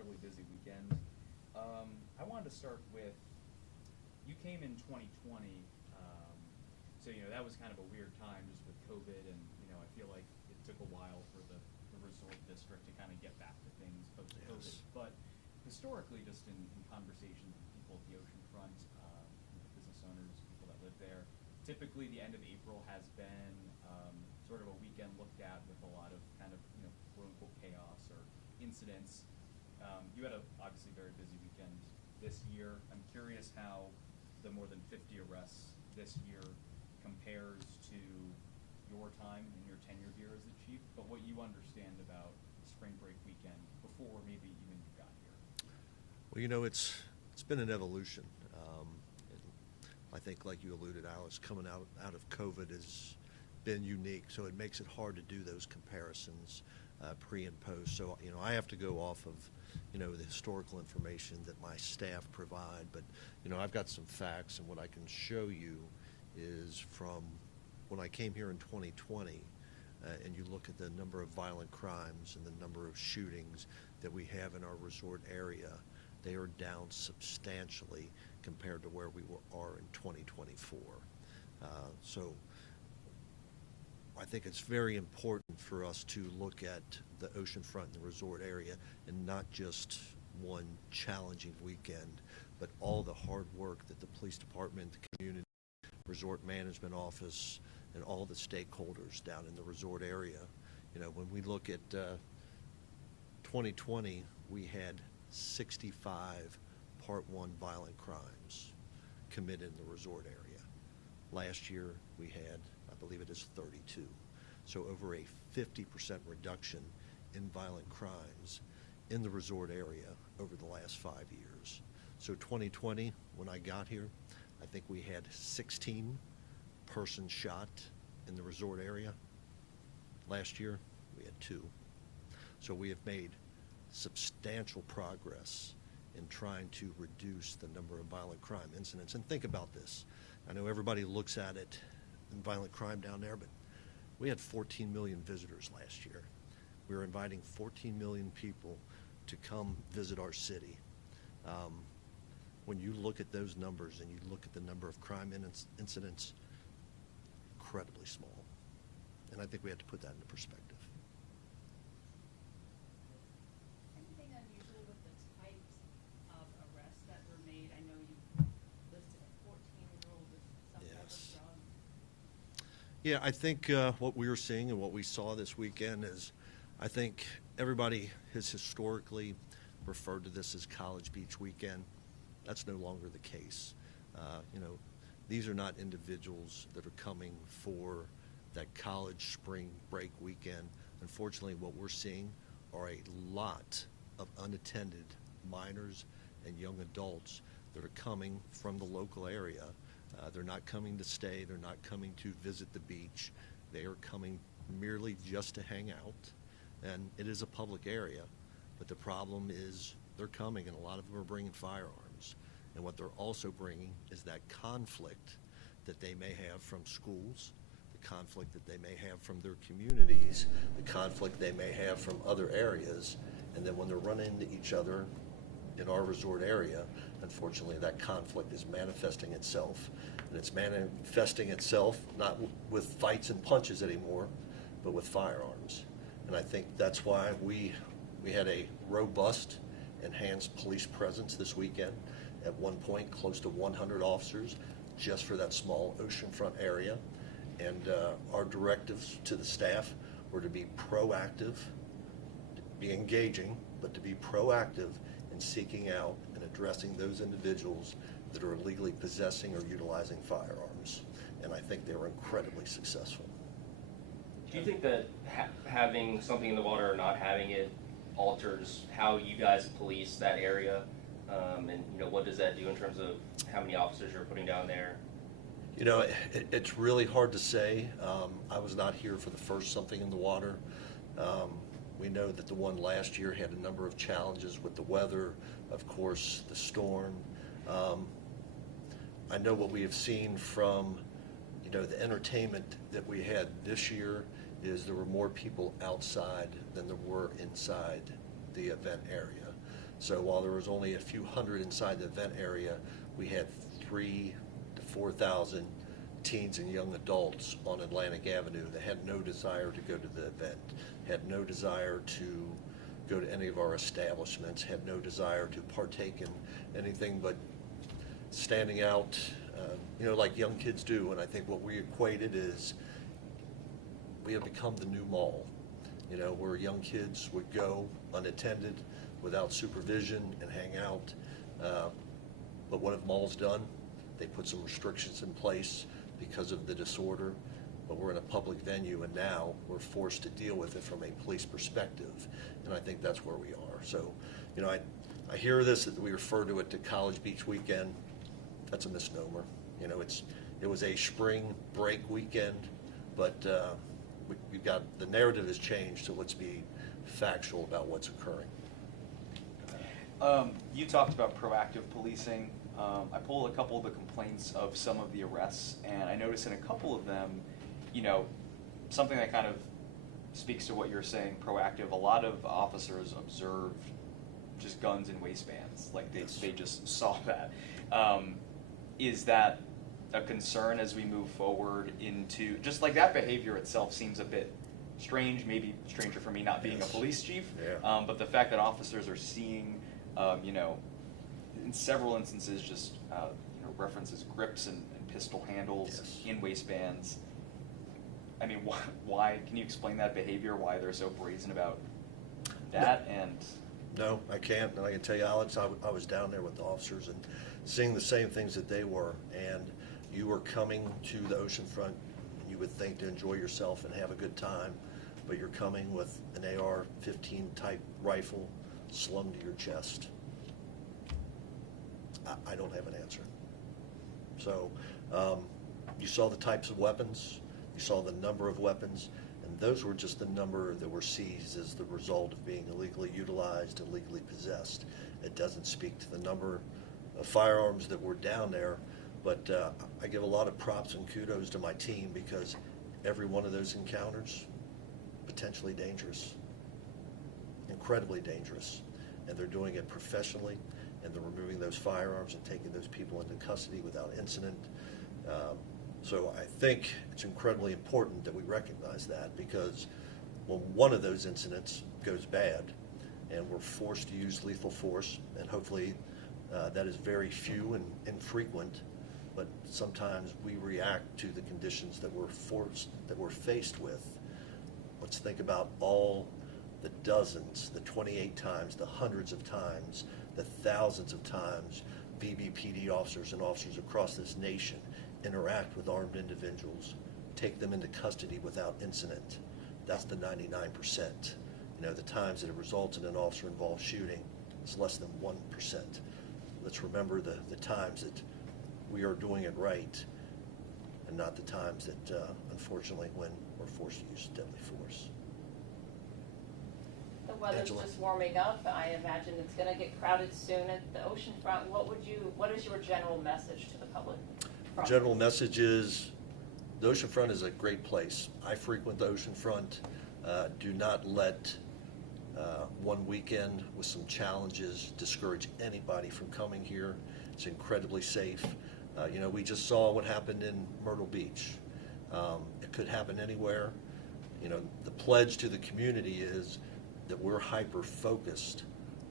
incredibly busy weekend. I wanted to start with, you came in 2020, so that was kind of a weird time just with COVID, and I feel like it took a while for the resort district to kind of get back to things post-COVID. Yes. But historically, just in conversations with people at the Ocean Front, business owners, people that live there, typically the end of April has been sort of a weekend looked at with a lot of kind of quote-unquote chaos or incidents. You had a obviously very busy weekend this year. I'm curious how the more than 50 arrests this year compares to your time and your tenure here as the chief, but what you understand about spring break weekend before maybe even you got here. Well, it's been an evolution. And I think, like you alluded, Alice, coming out of COVID has been unique, so it makes it hard to do those comparisons pre and post. So I have to go off of the historical information that my staff provide, but I've got some facts, and what I can show you is from when I came here in 2020, and you look at the number of violent crimes and the number of shootings that we have in our resort area, they are down substantially compared to where we are in 2024. So I think it's very important for us to look at the oceanfront and the resort area and not just one challenging weekend, but all the hard work that the police department, the community, resort management office, and all the stakeholders down in the resort area. When we look at 2020, we had 65 Part 1 violent crimes committed in the resort area. Last year, we had, I believe it is 32. So over a 50% reduction in violent crimes in the resort area over the last 5 years. So 2020, when I got here, I think we had 16 persons shot in the resort area. Last year, we had 2. So we have made substantial progress in trying to reduce the number of violent crime incidents. And think about this. I know everybody looks at it in violent crime down there, but we had 14 million visitors last year. We were inviting 14 million people to come visit our city. When you look at those numbers and you look at the number of crime incidents, incredibly small. And I think we have to put that into perspective. Anything unusual with the types of arrests that were made? I know you listed a 14-year-old with some type of drug. Yeah, I think what we were seeing and what we saw this weekend is, I think everybody has historically referred to this as College Beach weekend. That's no longer the case. These are not individuals that are coming for that college spring break weekend. Unfortunately, what we're seeing are a lot of unattended minors and young adults that are coming from the local area. They're not coming to stay. They're not coming to visit the beach. They are coming merely just to hang out. And it is a public area, but the problem is they're coming, and a lot of them are bringing firearms. And what they're also bringing is that conflict that they may have from schools, the conflict that they may have from their communities, the conflict they may have from other areas. And then when they're running into each other in our resort area, unfortunately that conflict is manifesting itself. And it's manifesting itself not with fights and punches anymore, but with firearms. And I think that's why we had a robust, enhanced police presence this weekend. At one point, close to 100 officers just for that small oceanfront area. And our directives to the staff were to be proactive, to be engaging, but to be proactive in seeking out and addressing those individuals that are illegally possessing or utilizing firearms. And I think they were incredibly successful. Do you think that having something in the water or not having it alters how you guys police that area? And what does that do in terms of how many officers you're putting down there? It's really hard to say. I was not here for the first something in the water. We know that the one last year had a number of challenges with the weather, of course, the storm. I know what we have seen from the entertainment that we had this year is there were more people outside than there were inside the event area. So while there was only a few hundred inside the event area, we had 3,000 to 4,000 teens and young adults on Atlantic Avenue that had no desire to go to the event, had no desire to go to any of our establishments, had no desire to partake in anything but standing out, like young kids do. And I think what we equated is we have become the new mall, where young kids would go unattended, without supervision, and hang out. But what have malls done? They put some restrictions in place because of the disorder, but we're in a public venue, and now we're forced to deal with it from a police perspective, and I think that's where we are. So, I hear this, that we refer to it to College Beach weekend. That's a misnomer. It was a spring break weekend, but we've got, the narrative has changed, so let's be factual about what's occurring. You talked about proactive policing. I pulled a couple of the complaints of some of the arrests, and I noticed in a couple of them, something that kind of speaks to what you're saying, proactive. A lot of officers observed just guns in waistbands, like they just saw that. Is that a concern as we move forward into, just like that behavior itself seems a bit strange, maybe stranger for me not being a police chief, but the fact that officers are seeing, in several instances, just references grips and pistol handles in waistbands. I mean, why? Can you explain that behavior? Why they're so brazen about that? And no, I can't. And I can tell you, Alex, I was down there with the officers and seeing the same things that they were. And you were coming to the Ocean Front, you would think, to enjoy yourself and have a good time, but you're coming with an AR-15 type rifle slung to your chest. I don't have an answer. So you saw the types of weapons, you saw the number of weapons, and those were just the number that were seized as the result of being illegally utilized and legally possessed. It doesn't speak to the number of firearms that were down there, but I give a lot of props and kudos to my team, because every one of those encounters, potentially dangerous, incredibly dangerous, and they're doing it professionally, and they're removing those firearms and taking those people into custody without incident. So I think it's incredibly important that we recognize that, because when one of those incidents goes bad and we're forced to use lethal force, and hopefully that is very few and infrequent, but sometimes we react to the conditions that we're faced with. Let's think about all the dozens, the 28 times, the hundreds of times, the thousands of times VBPD officers and officers across this nation interact with armed individuals, take them into custody without incident. That's the 99%. The times that it results in an officer-involved shooting, it's less than 1%. Let's remember the times that we are doing it right, and not the times that, unfortunately, when we're forced to use deadly force. The weather's Angela. just warming up. I imagine it's going to get crowded soon at the ocean front. What is your general message to the public? The general message is the ocean front is a great place. I frequent the ocean front. Do not let one weekend with some challenges discourage anybody from coming here. It's incredibly safe. We just saw what happened in Myrtle Beach. It could happen anywhere. The pledge to the community is that we're hyper-focused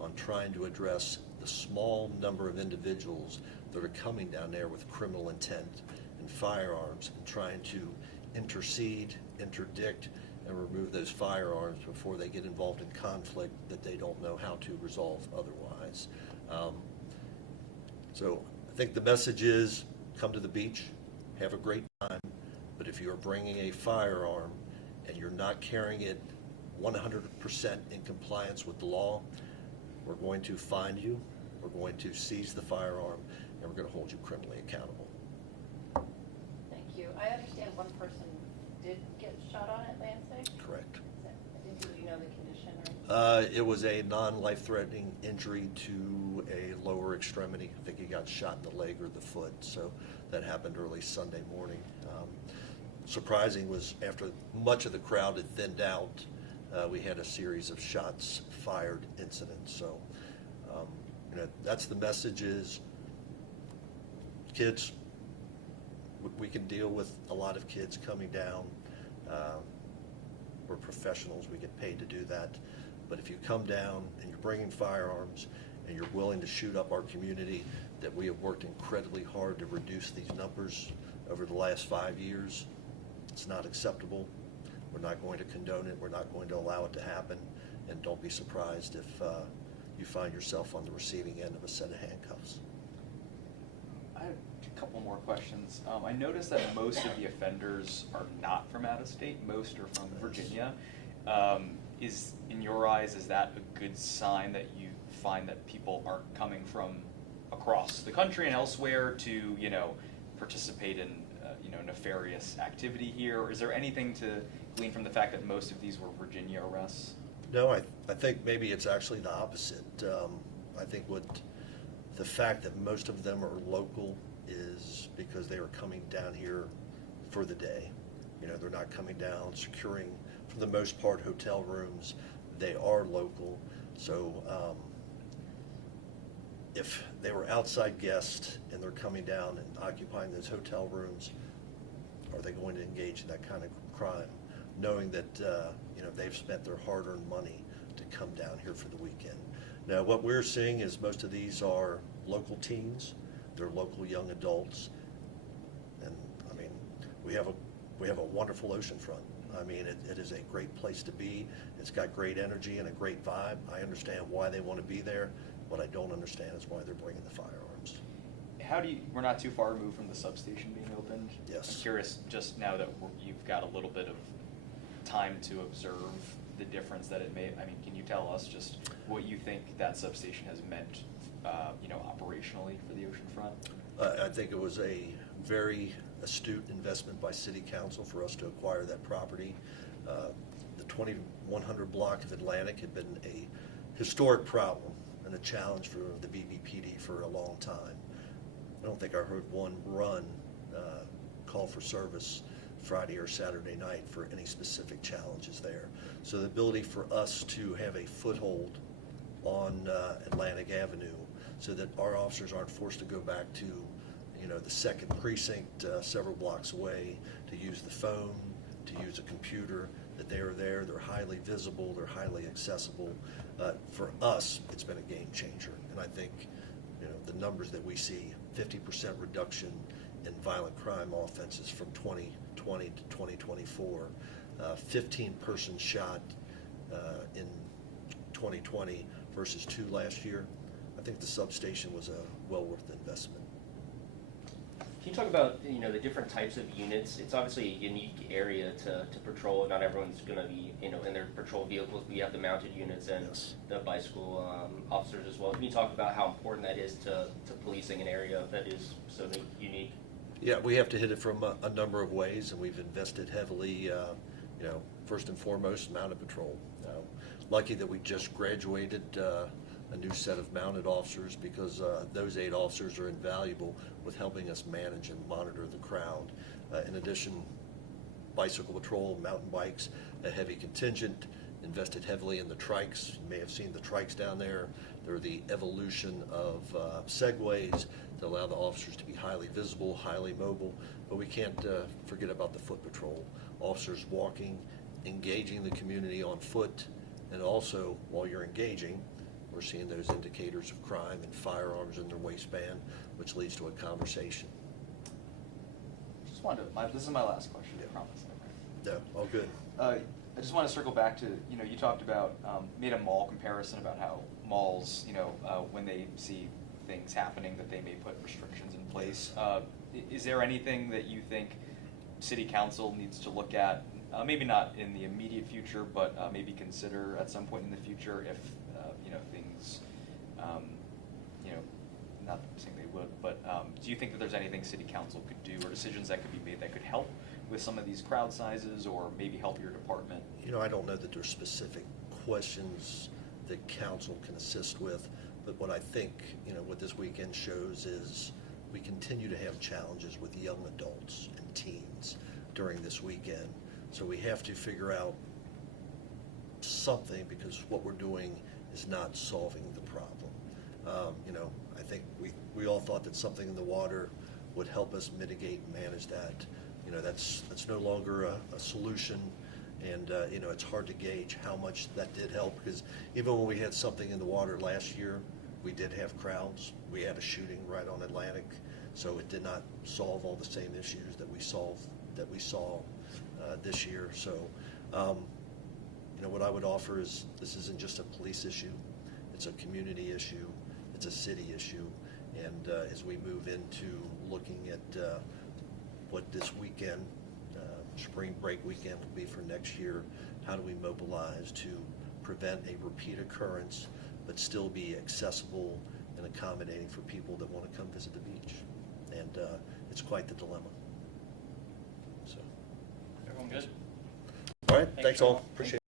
on trying to address the small number of individuals that are coming down there with criminal intent and firearms, and trying to intercede, interdict, and remove those firearms before they get involved in conflict that they don't know how to resolve otherwise. So I think the message is, come to the beach, have a great time, but if you are bringing a firearm and you're not carrying it 100% in compliance with the law, we're going to find you, we're going to seize the firearm, and we're going to hold you criminally accountable. Thank you. I understand one person did get shot on Atlantic. Correct. Do you know the condition? Or? It was a non-life-threatening injury to a lower extremity. I think he got shot in the leg or the foot, so that happened early Sunday morning. Surprising was, after much of the crowd had thinned out, we had a series of shots fired incidents. So That's the message is, kids, we can deal with a lot of kids coming down. We're professionals, we get paid to do that. But if you come down and you're bringing firearms and you're willing to shoot up our community, that we have worked incredibly hard to reduce these numbers over the last 5 years, it's not acceptable. We're not going to condone it. We're not going to allow it to happen. And don't be surprised if you find yourself on the receiving end of a set of handcuffs. I have a couple more questions. I noticed that most of the offenders are not from out of state. Most are from Virginia. Is, in your eyes, is that a good sign that you find that people aren't coming from across the country and elsewhere to, participate in, nefarious activity here? Or is there anything to glean from the fact that most of these were Virginia arrests? No, I think maybe it's actually the opposite. I think the fact that most of them are local is because they are coming down here for the day. They're not coming down securing, for the most part, hotel rooms. They are local. So if they were outside guests and they're coming down and occupying those hotel rooms, are they going to engage in that kind of crime, knowing that they've spent their hard-earned money to come down here for the weekend? Now, what we're seeing is most of these are local teens, they're local young adults, and we have a wonderful oceanfront. It is a great place to be. It's got great energy and a great vibe. I understand why they want to be there. What I don't understand is why they're bringing the firearms. We're not too far removed from the substation being opened. Yes. I'm curious, just now that you've got a little bit of time to observe the difference that it made. Can you tell us just what you think that substation has meant, operationally for the ocean front? I think it was a very astute investment by City Council for us to acquire that property. The 2100 block of Atlantic had been a historic problem and a challenge for the VBPD for a long time. I don't think I heard one run call for service Friday or Saturday night for any specific challenges there. So the ability for us to have a foothold on Atlantic Avenue so that our officers aren't forced to go back to the second precinct several blocks away to use the phone, to use a computer, that they are there, they're highly visible, they're highly accessible. For us, it's been a game changer. And I think the numbers that we see, 50% reduction in violent crime offenses from 2020 to 2024, 15 persons shot in 2020 versus 2 last year. I think the substation was a well worth the investment. Can you talk about the different types of units? It's obviously a unique area to patrol. Not everyone's going to be in their patrol vehicles. We have the mounted units and Yes. the bicycle officers as well. Can you talk about how important that is to policing an area that is so unique? Yeah, we have to hit it from a number of ways, and we've invested heavily, first and foremost, mounted patrol. Lucky that we just graduated a new set of mounted officers because those 8 officers are invaluable with helping us manage and monitor the crowd. In addition, bicycle patrol, mountain bikes, a heavy contingent, invested heavily in the trikes. You may have seen the trikes down there. They're the evolution of segways that allow the officers to be highly visible, highly mobile, but we can't forget about the foot patrol. Officers walking, engaging the community on foot, and also while you're engaging, we're seeing those indicators of crime and firearms in their waistband, which leads to a conversation. This is my last question, I promise. No, all good. I just want to circle back to, you talked about, made a mall comparison about how malls, when they see things happening, that they may put restrictions in place. Is there anything that you think City Council needs to look at, maybe not in the immediate future, but maybe consider at some point in the future if, things, not saying they would, but do you think that there's anything City Council could do or decisions that could be made that could help with some of these crowd sizes or maybe help your department? I don't know that there's specific questions that council can assist with, but what I think, what this weekend shows is we continue to have challenges with young adults and teens during this weekend. So we have to figure out something because what we're doing is not solving the problem. thought that something in the water would help us mitigate and manage that. You know, that's no longer a solution, and you know, it's hard to gauge how much that did help, because even when we had something in the water last year, we did have crowds. We had a shooting right on Atlantic, so it did not solve all the same issues that we saw this year. So, you know, what I would offer is this isn't just a police issue; it's a community issue, it's a city issue, and as we move into looking at what this weekend, spring break weekend will be for next year, how do we mobilize to prevent a repeat occurrence, but still be accessible and accommodating for people that want to come visit the beach? And it's quite the dilemma. So, Everyone good? all right, Thanks, thanks all. Sean. Appreciate it.